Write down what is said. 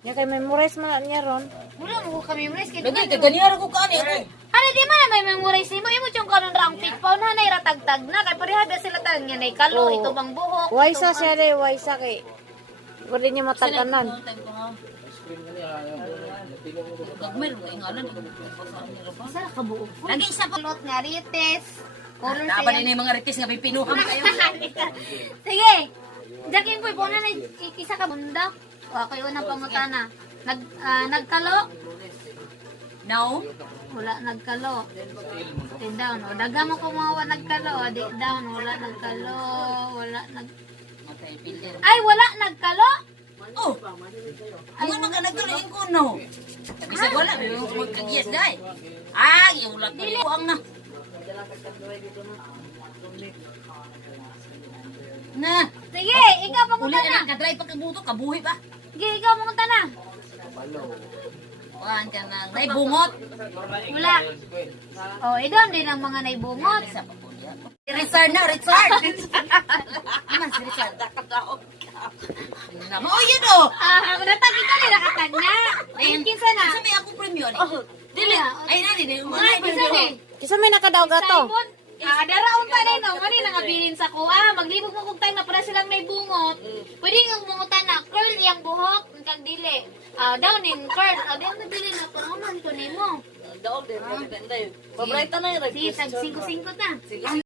Nya kay memorize man niya ron. Wala mo ko kami memorize kay. Lagi kaganiyara ko kani. Ano di man may memorize mo imo chung kanon ra ang pikpaw na nay ratagtag na kay parehada sila tag nga nay kalo Oo. ito bang buhok. Waisa siya rin, waisa kay. Wala niya mataganan. Gagmay mo ingalan. Sa kabuok. Lagi isa pulot nga rites. Color Dapat ini mga ritis nga pinuha mo kayo. Sige. Jakin ko ipon na isa ka bunda. O ako yung unang pangutana. Nagkalo? No. Wala nagkalo. Di down. O daga mo kung mga nagkalo. O di down. Wala nagkalo. Wala nag... Ay, wala nagkalo? Oh. Ang ano ka nagtuloy ko no. Bisa wala may mga kagiyas dai. Ah, yung ulat ko ang na. Na. Sige, ikaw Uli pangutana. na kadray pagkabuto kabuhi pa. Sige, ikaw pangutana. Kuan ka na. Nay bungot. Wala. O, idon din ang mga naibungot. Isa pa po niya. Richard na, Richard. Naman si Richard. Naman, oh yun oh. Natag kita rin nakatag na. Ayun, kinsa na. Kasi may akong premium ni. Dili. Ay na, dili. Ay, kinsa ni. Kisa may nakadaw gato. Daraon pa rin, no? Mani nangabilin sa ko. Maglibog mo kung time na para silang naibungot. Pwede nga bungotan na, curl yung buhok, kag dili. Down in curl. Down na dili na, pangaman ko nimo. Daog din. Paborito na yung Sige, tag 5-5 ta.